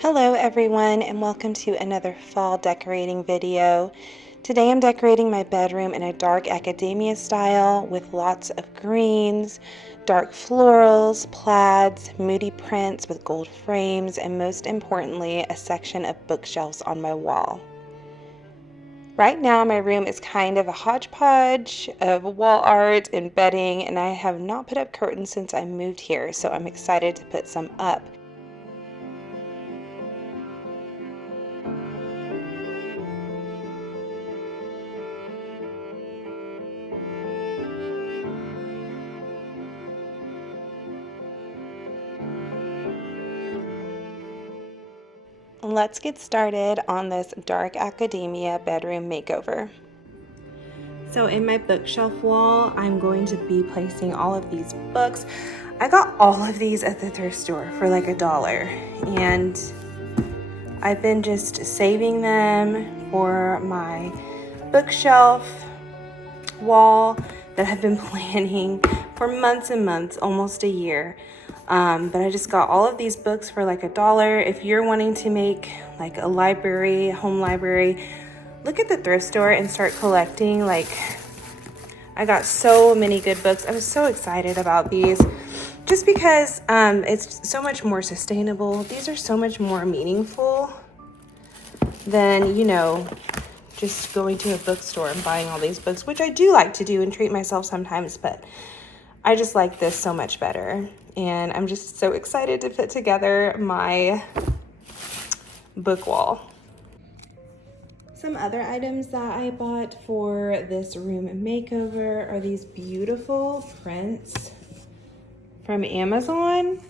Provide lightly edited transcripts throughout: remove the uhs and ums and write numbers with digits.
Hello everyone, and welcome to another fall decorating video. Today I'm decorating my bedroom in a dark academia style with lots of greens, dark florals, plaids, moody prints with gold frames, and most importantly, a section of bookshelves on my wall. Right now my room is kind of a hodgepodge of wall art and bedding, and I have not put up curtains since I moved here, so I'm excited to put some up. Let's get started on this dark academia bedroom makeover. So in my bookshelf wall, I'm going to be placing all of these books. I got all of these at the thrift store for like $1, and I've been just saving them for my bookshelf wall that I've been planning for months and months, almost a year. But I just got all of these books for like $1. If you're wanting to make like a library, home library, look at the thrift store and start collecting. Like, I got so many good books. I was so excited about these just because it's so much more sustainable. These are so much more meaningful than, you know, just going to a bookstore and buying all these books, which I do like to do and treat myself sometimes, but I just like this so much better. And I'm just so excited to put together my book wall. Some other items that I bought for this room makeover are these beautiful prints from Amazon.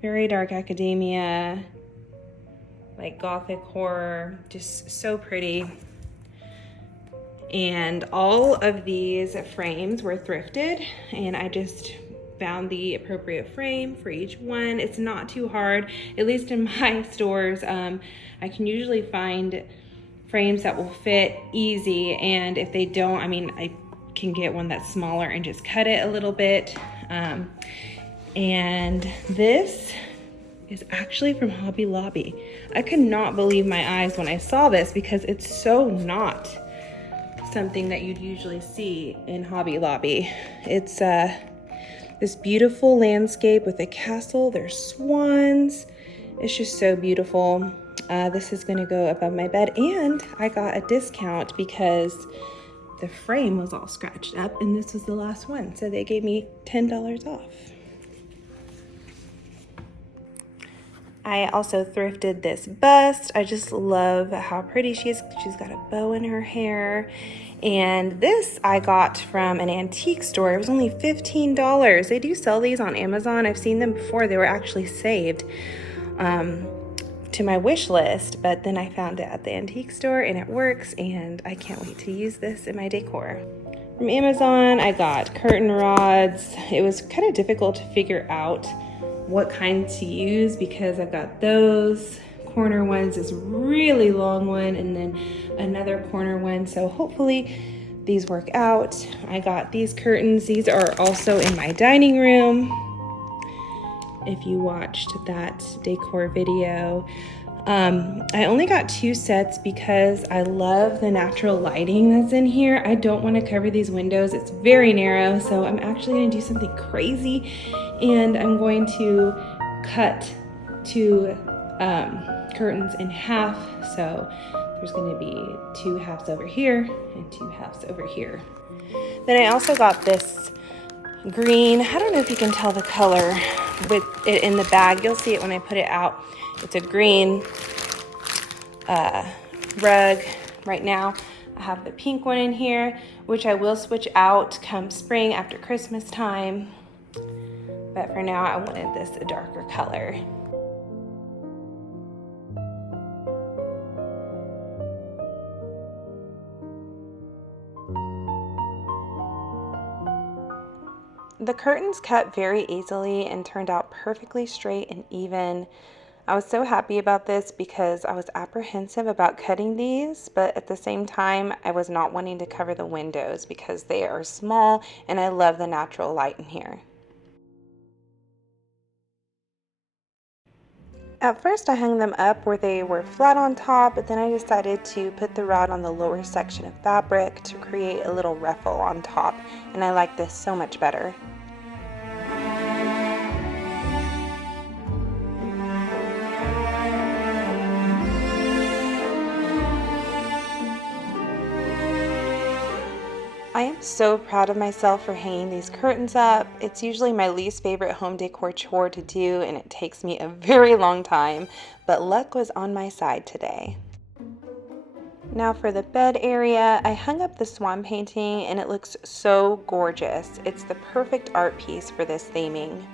Very dark academia, like Gothic horror, just so pretty. And all of these frames were thrifted, and I just found the appropriate frame for each one. It's not too hard, at least in my stores. I can usually find frames that will fit easy, and if they don't, I mean, I can get one that's smaller and just cut it a little bit. And this is actually from Hobby Lobby. I could not believe my eyes when I saw this because it's so not something that you'd usually see in Hobby Lobby. It's this beautiful landscape with a castle. There's swans. It's just so beautiful. This is gonna go above my bed, and I got a discount because the frame was all scratched up and this was the last one, so they gave me $10 off. I also thrifted this bust. I just love how pretty she is. She's got a bow in her hair. And this I got from an antique store. It was only $15. They do sell these on Amazon. I've seen them before. They were actually saved to my wish list, but then I found it at the antique store and it works, and I can't wait to use this in my decor. From Amazon, I got curtain rods. It was kind of difficult to figure out what kind to use because I've got those corner ones, this really long one, and then another corner one. So hopefully these work out. I got these curtains. These are also in my dining room. If you watched that decor video, I only got 2 sets because I love the natural lighting that's in here. I don't want to cover these windows. It's very narrow, so I'm actually going to do something crazy, and I'm going to cut 2 curtains in half. So there's going to be 2 halves over here and 2 halves over here. Then I also got this green. I don't know if you can tell the color with it in the bag. You'll see it when I put it out. It's a green rug. Right now I have the pink one in here, which I will switch out come spring after Christmas time. But for now I wanted this a darker color. The curtains cut very easily and turned out perfectly straight and even. I was so happy about this because I was apprehensive about cutting these, but at the same time, I was not wanting to cover the windows because they are small and I love the natural light in here. At first I hung them up where they were flat on top, but then I decided to put the rod on the lower section of fabric to create a little ruffle on top, and I like this so much better. I am so proud of myself for hanging these curtains up. It's usually my least favorite home decor chore to do, and it takes me a very long time, but luck was on my side today. Now for the bed area, I hung up the swan painting and it looks so gorgeous. It's the perfect art piece for this theming.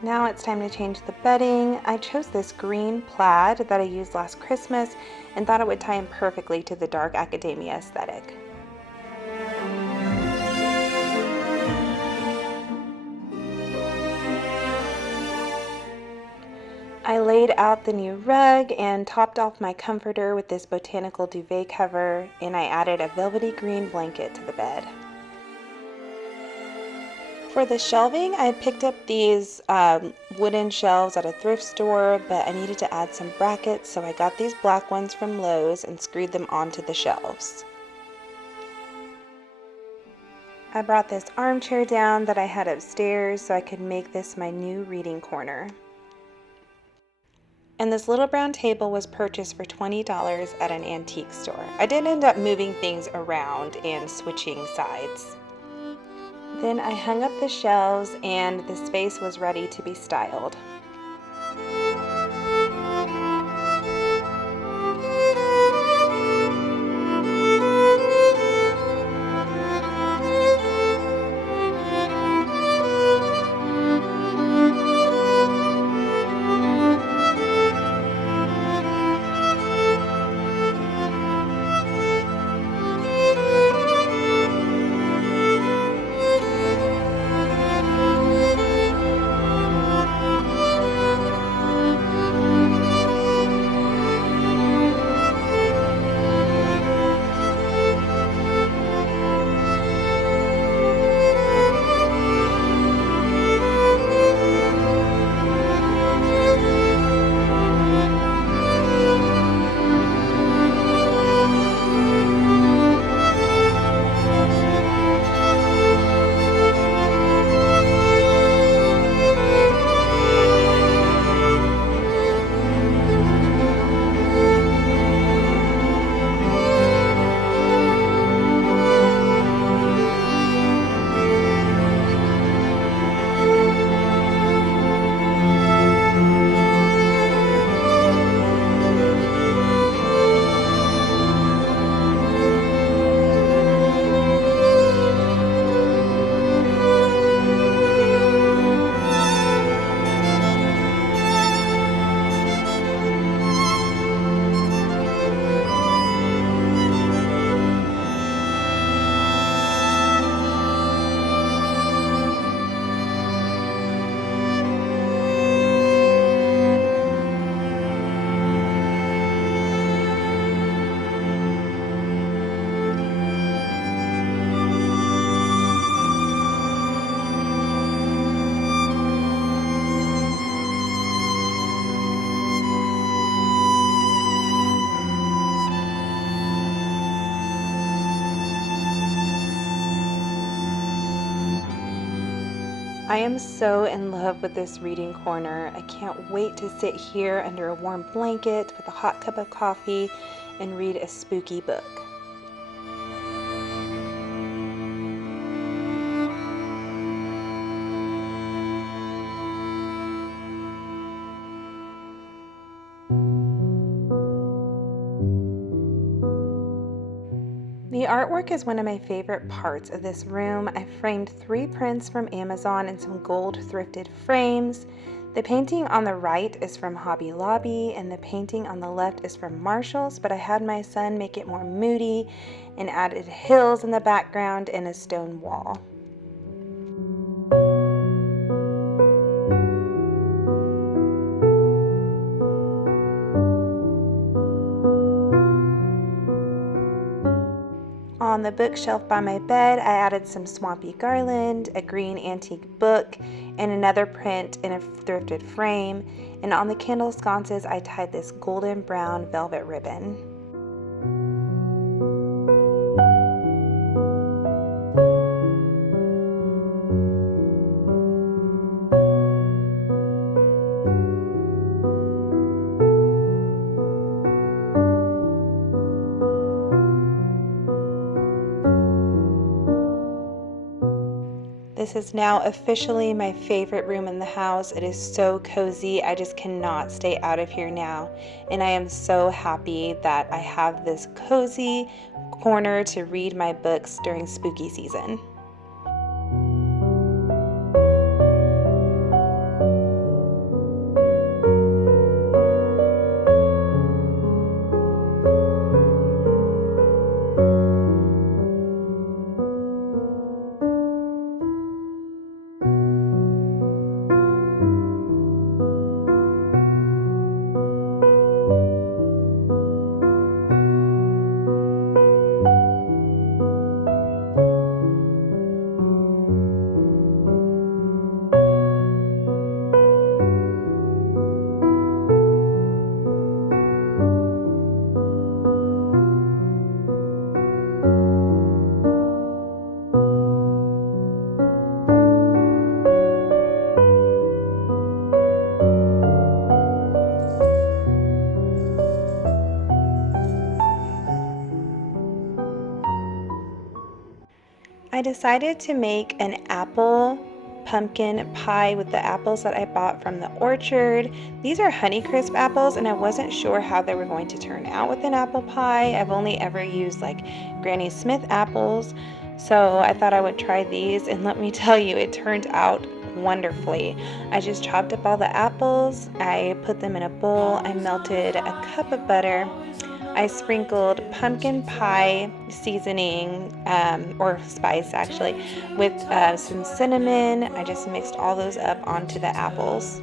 Now it's time to change the bedding. I chose this green plaid that I used last Christmas and thought it would tie in perfectly to the dark academia aesthetic. I laid out the new rug and topped off my comforter with this botanical duvet cover, and I added a velvety green blanket to the bed. For the shelving, I picked up these wooden shelves at a thrift store, but I needed to add some brackets, so I got these black ones from Lowe's and screwed them onto the shelves. I brought this armchair down that I had upstairs so I could make this my new reading corner. And this little brown table was purchased for $20 at an antique store. I did end up moving things around and switching sides. Then I hung up the shelves and the space was ready to be styled. I am so in love with this reading corner. I can't wait to sit here under a warm blanket with a hot cup of coffee and read a spooky book. The artwork is one of my favorite parts of this room. I framed 3 prints from Amazon and some gold thrifted frames. The painting on the right is from Hobby Lobby and the painting on the left is from Marshall's, but I had my son make it more moody and added hills in the background and a stone wall. On the bookshelf by my bed, I added some swampy garland, a green antique book, and another print in a thrifted frame. And on the candle sconces, I tied this golden brown velvet ribbon. This is now officially my favorite room in the house. It is so cozy. I just cannot stay out of here now. And I am so happy that I have this cozy corner to read my books during spooky season. I decided to make an apple pumpkin pie with the apples that I bought from the orchard. These are Honeycrisp apples, and I wasn't sure how they were going to turn out with an apple pie. I've only ever used like Granny Smith apples, so I thought I would try these, and let me tell you, it turned out wonderfully. I just chopped up all the apples, I put them in a bowl, I melted a cup of butter, I sprinkled pumpkin pie seasoning, or spice actually, with some cinnamon. I just mixed all those up onto the apples.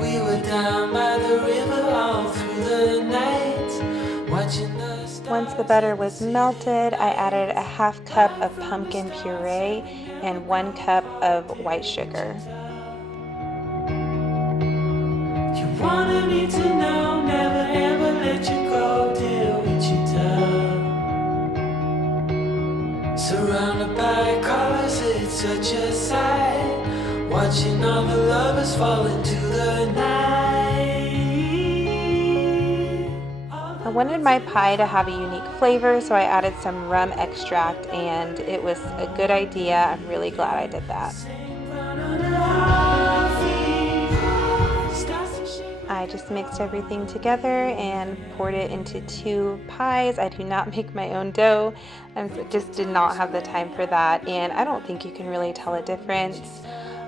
We were down by the river all through the night, watching the stars. Once the butter was melted, I added a half cup of pumpkin puree and 1 cup of white sugar. You wanted me to know, never ever let you go, dear Wichita. Surrounded by colors, it's such a sight, watching all the lovers fall into the night. I wanted my pie to have a unique flavor, so I added some rum extract, and it was a good idea. I'm really glad I did that. I just mixed everything together and poured it into 2 pies. I do not make my own dough. I just did not have the time for that, and I don't think you can really tell a difference.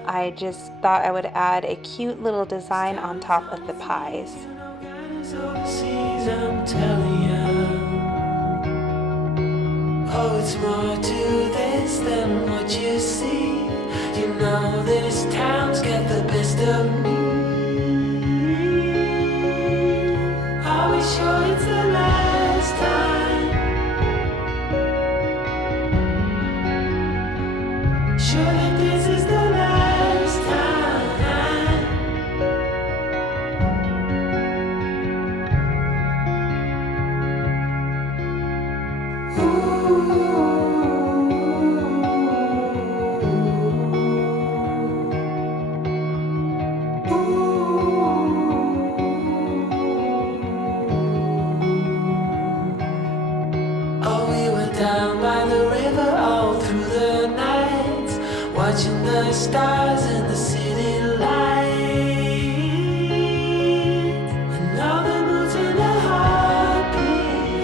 I just thought I would add a cute little design on top of the pies. Oh, it's more to this than what you see. You know this town's got the best of me. Are we sure it's the last time? Sure that this is the last time. Down by the river all through the night, watching the stars and the city lights, and all the moods in a heartbeat.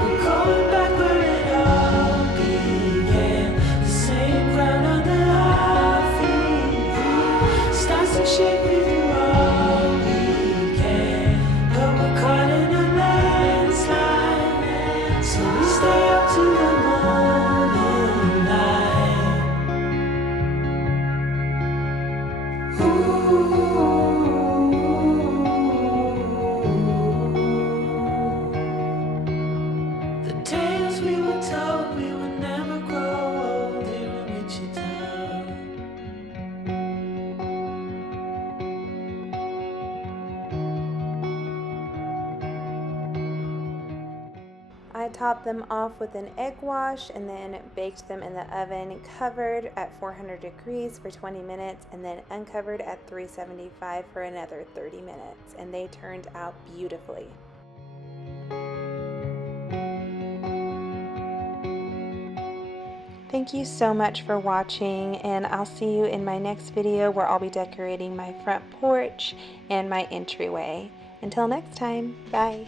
We're going back where it all began, the same ground under our feet. Starts to shake with you all we can, but we're caught in a landslide, so we stay up to the morning light. tales we were told we would never grow old here in Wichita. I topped them off with an egg wash and then baked them in the oven, covered at 400 degrees for 20 minutes and then uncovered at 375 for another 30 minutes, and they turned out beautifully. Thank you so much for watching, and I'll see you in my next video where I'll be decorating my front porch and my entryway. Until next time, bye.